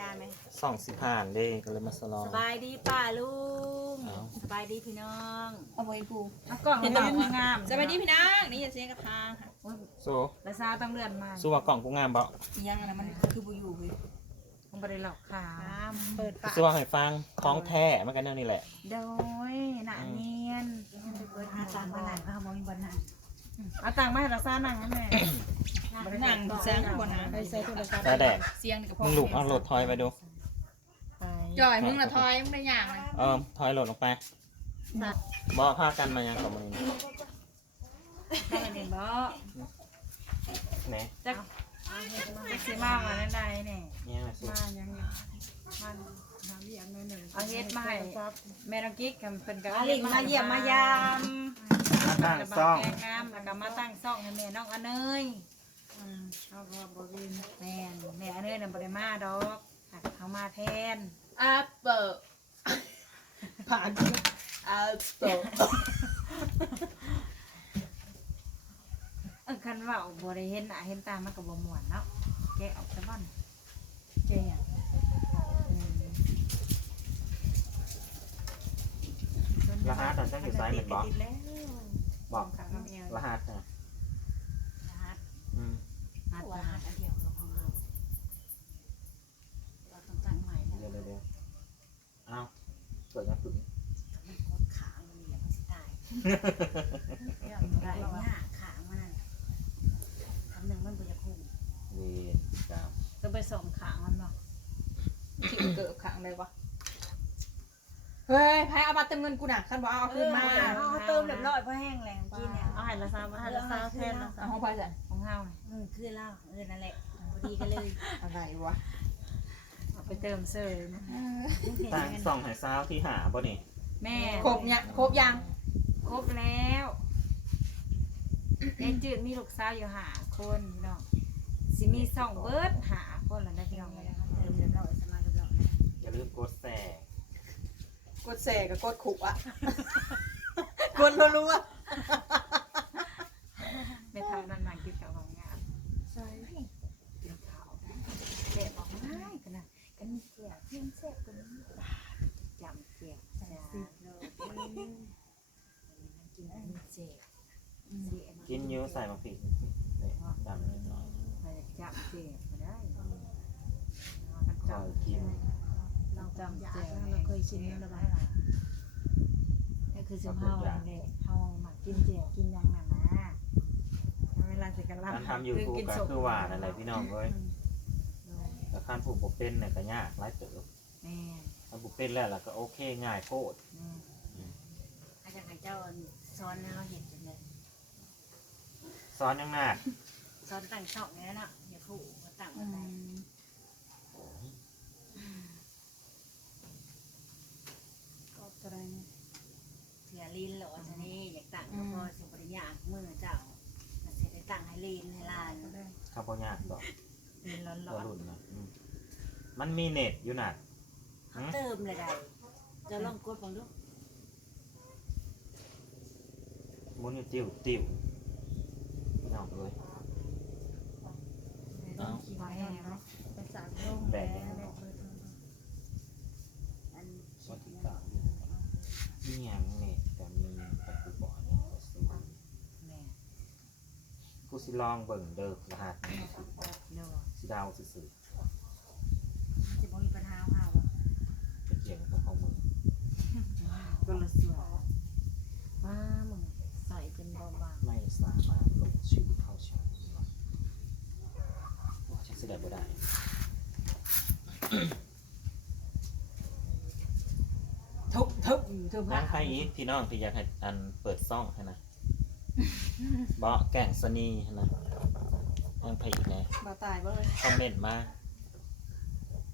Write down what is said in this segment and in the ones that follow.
ยาไหมส่องสิผ่านเด้ก็เลยมาสลองสบายดีป้าลุงเอาสบายดีพี่น้องเอาไว้ปูเอากล่องมาต้องงามสวัสดีพี่นางนี่อย่าเสียงกระทางค่ะสู้แล้วซาต้องเลื่อนมาสู้ว่ากล่องกูงามบ่อีหยังอะไรมันคือบูอยู่เว้ยมันบ่ได้หลอกขามเปิดปากสู้ว่าให้ฟังของแท้มันก็แนวนี้แหละ โดยหนาเนียนเปิดหาตังมาหนังเขาบอกมีบนหนังเอาตังมาให้เราซานั่งให้แม่ นั่งเสียงบ่นะไปใส่โทรศัพท์แต่แดดเสียงนี่ก็พอมึงหลุกเอาโหลดทอยไปดู ไปจ่อยมึงละทอยมึงได้อย่างมันเออทอยโหลดลงไปบ่พากันมายังกับมึงได้เห็นบ่แหนจักจักสิมาว่าได้ใดเนี่ยเนี่ยนะสู้มายังไงมันน้ำเยี่ยมหนึ่งเอาเฮ็ดมาให้แม่น้องกิ๊กกันเป็นกับอาลิงมาเยี่ยมมายาม มาตั้งซ่องแกงามแล้วก็มาตั้งซ่องให้แม่น้องอเนย อืมเอาก็บ่วินแม่นแม่อเนยน่ะบ่ได้มาดอกหักเขามาแทนอัปเปอร์ผ่านอัปเปอร์เออคันว่าบ่ได้เห็นหน้าเห็นตามันก็บ่ม่วนเนาะแกะออกซะบ่อนแกะอืมรหัสตอนจังอยู่ซ้ายเหมือนบ่ติดแล้วบอกขางน้ำเอวรหัสนะ รหัส อืม รหัสรหัสอันเดียวเราของเราเราต้องตั้งใหม่แล้ว เดี๋ยวเดี๋ยวเดี๋ยวเอาเปิดยังถึง มันกดขามันเหยียบมันสิตาย เรื่องมันได้ว่าขามันนั่นคำหนึ่งมันบุญคุ้มเวนกรรมก็ไปส่งขางมันบ่ที่เกิดขังเลยวะเฮ้ยไพ่เอาบัตรเต็มเงินกูน่ะคันบอกเอาคืนมาเอาเติมเรียบร้อยเพราะแห้งแรงกินเนี่ยเอาให้ละซามาให้ละซาแทนละซาเอาห้องไพ่สันของเฮาน่ะอืมคือเล่าเออนั่นแหละพอดีกันเลยอะไรวะเอาไปเติมเสริมตั้งส่องให้ซาวที่หาบ่นี่แม่ครบเนี่ยครบยังค รบแล้วยายจืดมีลูกสาวอยู่หาคนพี่น้องสิมีสองเบิร์ดหาคนแล้วได้พี่น้องเลยเติมเรียบร้อยสมาเรียบร้อยนะอย่าลืมกดแสกดแสกับกดขุกอะกดรัวไม่ทำนั่นนั่งกินกับของงามๆใช่กินข้าวเจ็บออกง่ายกันนะกันเจียวเพียงเจ็บกันนี้จำเจียวจ้ากินอันนี้เจ็บ กินเยอะใส่มาผิดเนี่ยดำนิดหน่อยไปจำเจียวก็ได้คจอยกินเราจำเจียเราเคยชินแล้วบ้านี่คือสิบห้าวันเลยเฮาหมักกินเจียวกินยังน่ะนะเวลาสิกันการทำยูทูบก็คือหว่าอะไรพี่น้องเว้ยแต่การผูกบุเป็นเนี่ยก็ยากหลายเติบถ้าบุเป็นแล้วล่ะก็โอเคง่ายโคตรอาจารย์เจ้าสอนเราเห็น ซ้อนยังหนักสอนตั้งช่องนี้เนาะอย่าผูกมาตั้งอะไรก็จะได้เนี่ยเถื่อลิ้นหรอทีนี้อยากตั้งก็พอสิบริญญามือเจ้ามันจะได้ตั้งให้ลิ้นให้ลานก็ได้ข้าวโพดยากดอกมีร้อนตัวรุ่นนะอืมมันมีเน็ตอยู่หนักเขาเติมเลยได้จะลองกดบังดู มุนอยู่ติวติวพี่น้ องเลยๆต้องขี้แห้งเนาะไปจากโลกแบกอันวัตถุกรรมนี่ยังเน็ตแต่มีแต่กูบอกเนี่ยก็ซื้อแม่กูสิลองเบิ่งเด้อรหัสนี่เนาะสิดาวซื่อจะบ่มีปัญหาเฮาๆไปเกี่ยงกับของมึงก็ละส่วนมามึงใส่เป็นเบาไม่สามารถลง ชื่อเข้าช่องว่าจะสิได้บ่ได้ทุบทุบอยู่ทุบนั่งใครอีกพี่น้องที่อยากให้อันเปิดซ่องให้นะเบาะแก่งสนีให้นะนั่งใครอีกไงมาตายบ่เลยคอมเมนต์มา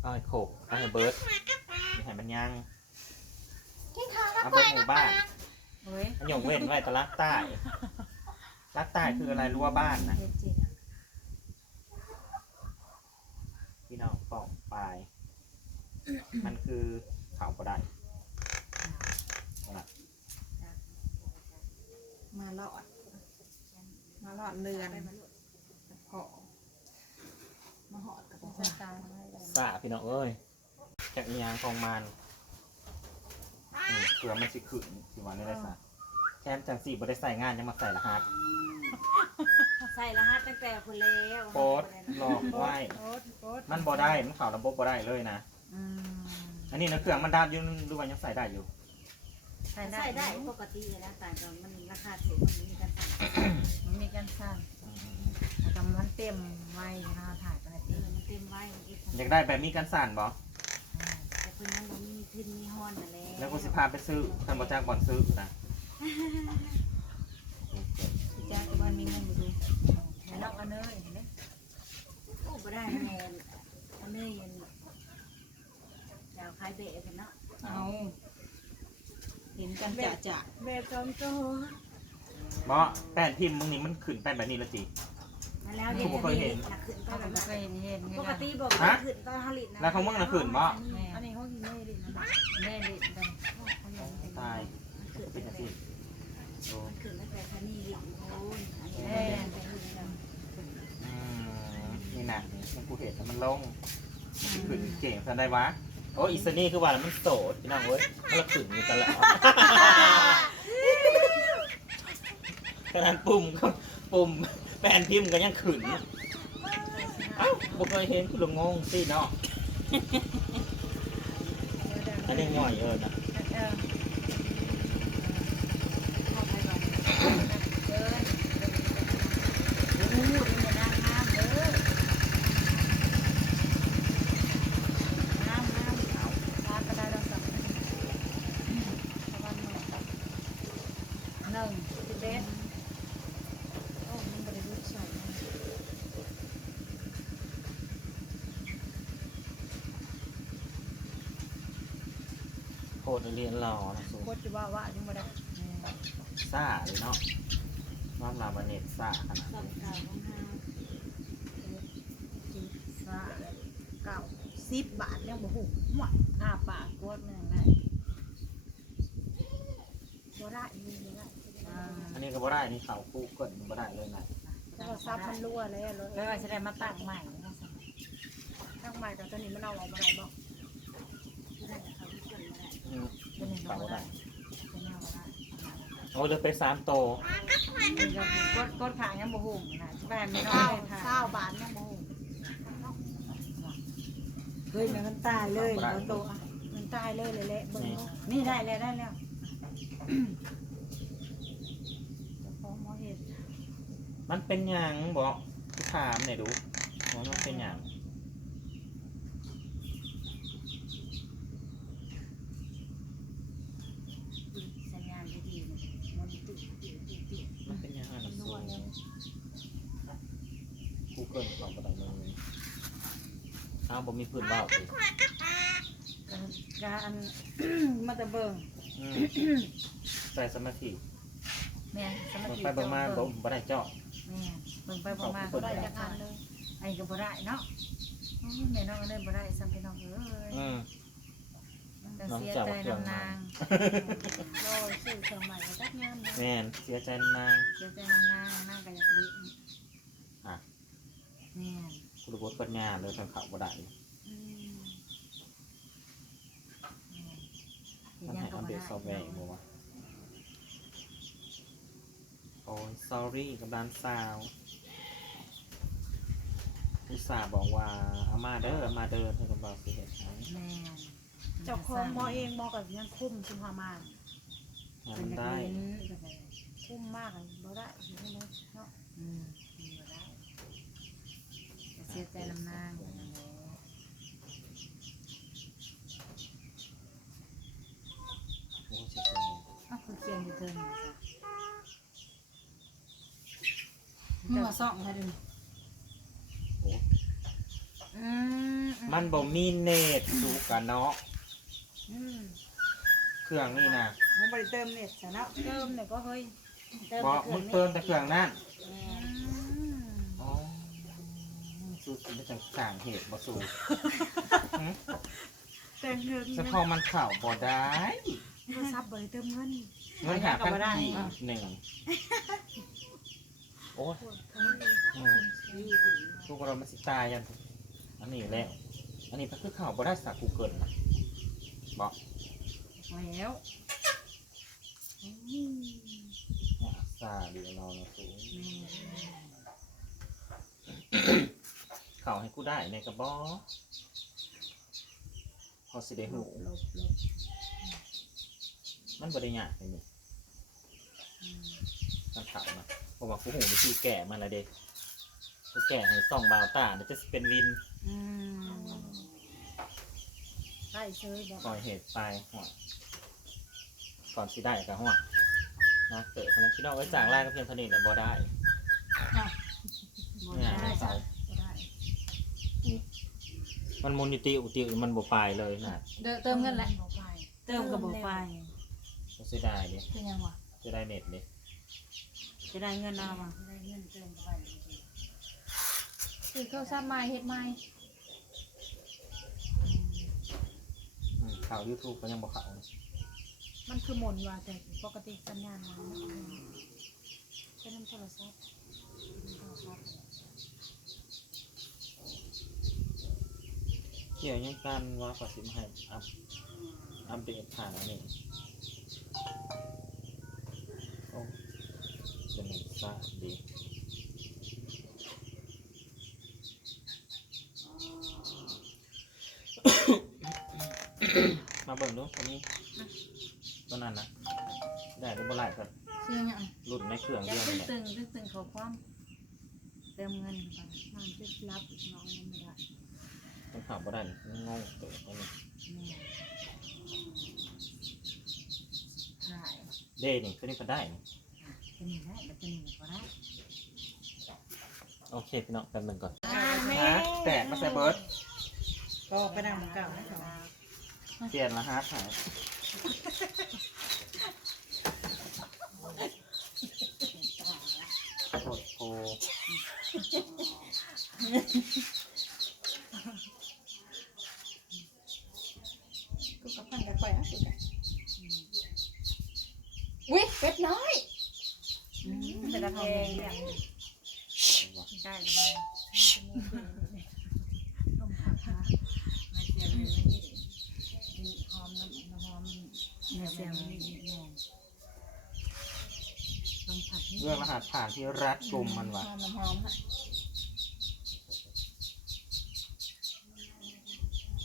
เอาให้โขกเอาให้เบิร์ดมีให้มันยังเอาเบิร์ดหมู่บ้านๆเฮ้ย มันยกเว้นไว้แต่ลักใต้ ลักใต้คืออะไรรั้วบ้านนะเฮ็ดจิพี่น้องปองปลาย มันคือเขาก็ได้นะมาหลอด มาหลอดเรือนพอมาหอดกับพ่อตาสซ่าพี่น้องเอ้ยจากอียังของมันอืมเผื่อมันสิขึ้นสิวันนี้ได้ซะแทนจังสี่บ่ได้ใส่งานยังมาใส่รหัส ใส่รหัสตั้งแต่คนแล้วโป๊ดหลอกไว้โอ๊ตโอ๊ตมันบ่ได้มันเข้าระบบบ่ได้เลยนะอืมอันนี้นะเครื่องมันด้านอยุ่ดูว่ายังใส่ได้อยู่ ใส่ได้ใส่ได้ปกติแล้วแต่มันราคาถูกมันมีการสั่งมันมีกันสั้นแล้วก็มันเต็มไว้เราถ่ายกันเอเอองมันเต็มไว้มันเอ็กซ์อยากได้แบบมีกันสั่นบ่แต่เพิ่นมันบ่มีขึ้นมีฮอนนั่นแหละแล้วก็สิพาไปซื้อคันบ่จ้างบ่อนซื้อนะพี่แจ๊คก็มันมีเงินอยู่ดูให้น้องเอาเนยเห็นไหม โอ้บ่ได้แม่นอันนี้ยันจะเอาขายเบะกันเนาะ เอาเห็น กันจะจะเบจอมโตบ่แป้นพิมพ์มึงนี่มันขึ้นแป้นแบบนี้และจินั่นแล้วเห็นผมเคยเห็นหนักขึ้นก็เขาแบก็บไม่เคยเห็นเห็นปกติบอกฮะขึ้นก็เฮาลิตนะแล้วของมึงน่ะขึ้นบ่อันนี้เขากินไม่ได้นะแม่ดิดังตายมันขึ้นเป็นจังซี่โอ้มันขึ้นตั้งแต่คันนี้ลิตโอ้ยอันนี้แม่แม่อืมนี่น่ะนี่มันกูเห็นแล้วมันลงขึ้นเก่งซะได้วะ โอ้อีสนี่คือว่ามันโสดพี่น้องเว้ยมันละขึ้นอยู่ตลอดขนาดปุ่มก็ปุ่มแป้นพิมพ์ก็ยังขึ้นเอ้าบ่เคยเห็นคือละงงสิเนาะอันนี้ง่อยเออนะ เออเข้าไปก่อนเดินโอ้โหนี่มันนั่งน้ำเด้อน้ำน้ำเอาน้ำก็ได้เราสั่งประมาณหนึ่งหนึ่งสิบเอ็ดโอ้มันบริสุทธิ์ใส่ โคตร เรียนรอนะสูโคตรจะว่าว่าจังบ่ได้ซ่าเลยเนาะน้อมลาบาเนตซ่าขนาดสองนี้เก่าของเฮาจีซ่าเก้าสิบบาทยังบ่ฮู้หมดอ้าปากกดแม่งได้บ่ได้มีบ่ได้อ่าอันนี้ก็บ่ได้นี่เขาคู่เกินบ่ได้เลยนะโทรศัพท์มันรั่วเลยอะเลยว่าจะได้มาตั้งใหม่นะสิตั้งใหม่แต่ตอนนี้มันเอาออกมาได้บ่ได้เขาที่เกิดมาได้ อืม ตอนนี้เขาเอาบ่ได้ตัวนี้บ่ได้โอ้เดือไปสามโตมันจะกดกดขางยังบ่ฮู้นะแม่ไม่น้อยเลยค่ะ20บาทยังบ่ฮู้เฮ้ยมันตายเลยมันโตอะมันตายเลยเลยแหละเบิ่งเนาะนี่ได้แล้วได้แล้วเจ้าของหมอเห็ดมันเป็นหยังบอกถามหน่อยดูว่ามันเป็นหยัง สัญญาณดีๆเนี่ยมันติดติดติดติด มันเป็นหยังอะ นั สู วแล้ว คู่เกินเขาบ่ได้เลยอ้าว บ่มีพื้นเว้าสิการมาแต่เบิ่งอืมใส่สมาธิแม่สมาเบิ่งธิไปเบิ่งมาบ่บ่ได้เจาะแม่เบิ่งไปเบิ่งมาบ่ได้จักอันเลยไอ้ก็บ่ได้เนาะโอ้ยแม่น้องเอ้ยบ่ได้ซ้ำพี่น้องเอ้ยอืมมันก็เสียใจนำนางโลยซื้อเครื่องใหม่ก็ตักงามนะแม่นเสียใจนางเสียใจนำนางนางก็อยากลิ้นอะแม่คุณบ่เปิดงานเลยทางเขาบ่ได้ อืม มันยังให้ก็อัปบ่เดได้ตซอฟต์แวร์บ่วะโอ้ย sorry กับด้านซาวอุตส่าห์บอกว่าเอามาเด้อเอามาเด้อให้กันบอกสิเฮ็ดให้แม่เจ้าของหมอเองหมอกับยังคุ้มชุมพามานให้เป็มันนได้ได้ คุ้มมากเลยบ่ได้เห็นไหมเนาะอืมบ่ได้ก็เสียใจนำนางอย่างนั้นแหละ โอ้ยเสียใจ อ้าวคือเขียนอยู่เทิงนี่จ้ะเมื่อซ่องให้ดูโอ้อืมมันบ่มีเน็ตสูกันเนาะอืมเครื่องนี่นะมันบริเติมเน็ตซะเนาะเติมเนี่ยก็เฮ้ยเติมบอกเครื่มึองงนี่เติมแต่เครื่องนั่นแม่อืมอ๋อสูตรไม่จังสร้างเหตุบ่สูตรเติมเงินเฉพาะมันเข่าบ่ได้ โทรศัพท์บริเติมเงินเงินหาพันกี่หนึ่งโอ้ยอืมดีดีทุกคนมันสิตายยันอันนี้แหละอันนี้ก็คือข่าวบ่ได้สักกูเกิลนะบอกแล้วว่าซาดีเราเนี่ยสูข่าวให้กูได้ในกระบอกพอสิได้หู ลบลบ มันบ่ได้ยากเลยนี่มันข่าวนะเพราะว่ากูหูวิธีแก่มันละเด็กกูแก่ให้ส่องบาวตาเดี๋ยวจะสิเป็นวินอืมได้เชยบอกก่อยเหตุไปหัวก่อนสิได้กับหัวนะเกิดพนักพี่น้องไว้จางไล่ก็เพียงเท่านี้แหละบ่ได้บ่เนี่ยได้เสาบ่ได้มันมุนิติอุติมันบ่ไปเลยนะเดินเติมเงินแหละบ่ไปเติมกับบ่ไปก็ เสียดายดิเป็นยังวะเสียดายเน็ตดิจะได้เงินเอามาได้เงินเติมเข้าไปเลยคือเข้าซ้ำไม้เฮ็ดไม้อืมข่าวยูทูบก็ยังบ่ข่าวเลยมันคือหมนว่าแต่ปกติสัญญาณมันเป็นน้ำโทรศัพท์เกี่ยวยังกันว่าขอสิมาให้อัพอัปเดตผ่านอันนี้ เป็นหนึ่งซาดีมาเบิ่งดูตัวนี้ตัวนั้นนะได้หรือบ่ได้ครับเชื่อยังรุ่นในเครื่องอย่าเดียวตึนี่งแหละตึงตึงตึงเขาความเติมเงินไปมันจะรับน้องมันไม่ได้มันข่าวบ่ได้นี่มันงงเกิดอันนี้แม่ใช่เด้นี่ตัวนี้ก็ได้นี่ จะหนีได้มันจะหนีก็ได้โอเคพี่น้องกันเบิ่งก่อนแม่ฮะแตกมาใส่เบิร์ดก็ไปนั่งเก่านะเปลี่ยนละฮะหายโคตรโค กูกับพันกับข่อยอะกูกันวิเป็ดน้อย แต่ละเพล งเนี่ยได้หรือเปล่าต้องผัดค่ะมาเสียงเลยนี่หอมน้ำน้ำหอมเนี่ยเสียงนี่แม่ต้องผัดนี่เรื่องรหัสผ่านที่รัดกลุ่มมันวะหอมหอมค่ะ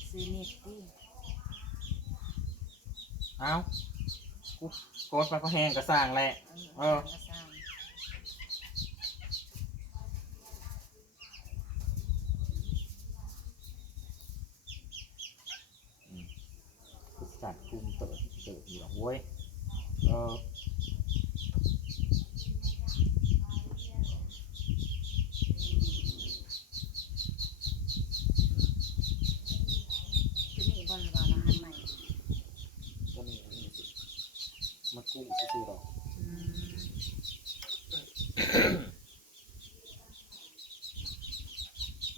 ซีเน็ตตี้เอ้ากูโกดไปก็แห้งก็สร้างแหละ เออ กระซง คือสัตว์คุมเติดเติด อยู่หรอกเว้ยเออที่นี่บอลวาอาหารใหม่ก็นี่นี่สิมากู้ซื้อๆหรอกอืม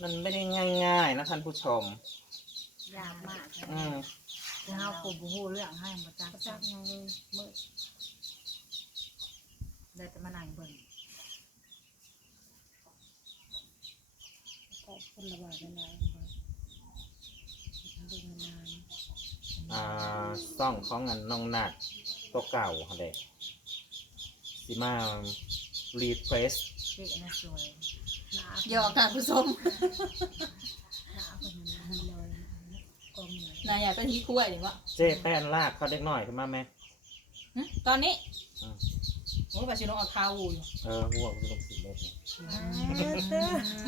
มันไม่ได้ง่าย ๆ นะท่านผู้ชม ยากมากอืม จะเอาปูบูฮูเรื่องให้มาจักประจักษ์ยังเลยมืดได้แต่มานั่งเบิ่งขอบคุณระบาดนานดูนานอ่าซ่องของเงินน้องหนักตัวเก่าค่ะเด็กสิมารีเควสเด็กน่ะสวยหน้าหยอกท่านผู้ชม หน้าคนนั้นเลยก็เหมือน นายอยากเป็นที่คุ้ยหรือวะเจ๊แป้นลากเขาเด็กหน่อยขึ้นมาไหมหึตอนนี้อืมโอ้ยปาชิโนเอาคาวูอยู่เออหัวมันจะลงสีเม็ดนี่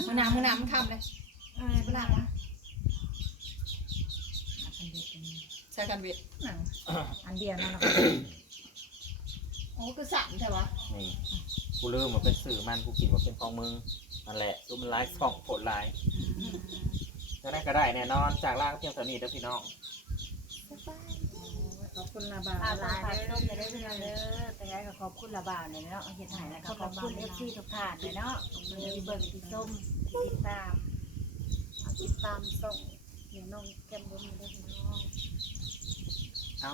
มือหนามมือหนามมันคำเลยเออเวลาละอันเดียวกันใช้กันเวทหนังอันเดียวนั่นแหละโอ้คือสามใช่ปะนี่กูลืมว่าเป็นสื่อมันกูคิดว่าเป็นของมึงนั่นแหละดูมันไลฟ์ของผลไลฟ์ จะได้ก็ได้แน่นอนจากล่ากเพียงเท่านี้เด้อพี่น้องขอบคุณระบาดอาลายได้ต้มได้เพื่อนเด้อแต่ไงก็ขอบคุณระบาดเลยเนาะเฮ็ดให้แล้วก็ขอบคุณเอฟซีทุกท่านเลยเนาะเลยเบิ่งที่ส้มติดตามติดตามส่งเดี๋ยวน้องแก้มบุ้มด้วยน้องเอ้า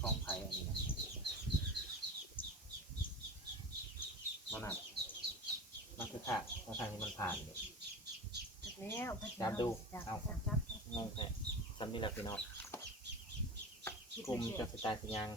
ของไผ่อันนี้มันอะมันคือขาดมาทางนี้มันผ่านอยู่ แล้วจับดูจับเอา จับจับงงแท้ซ้ำนี่แหละพี่น้องกลุ่มจะสไตล์สัญญาง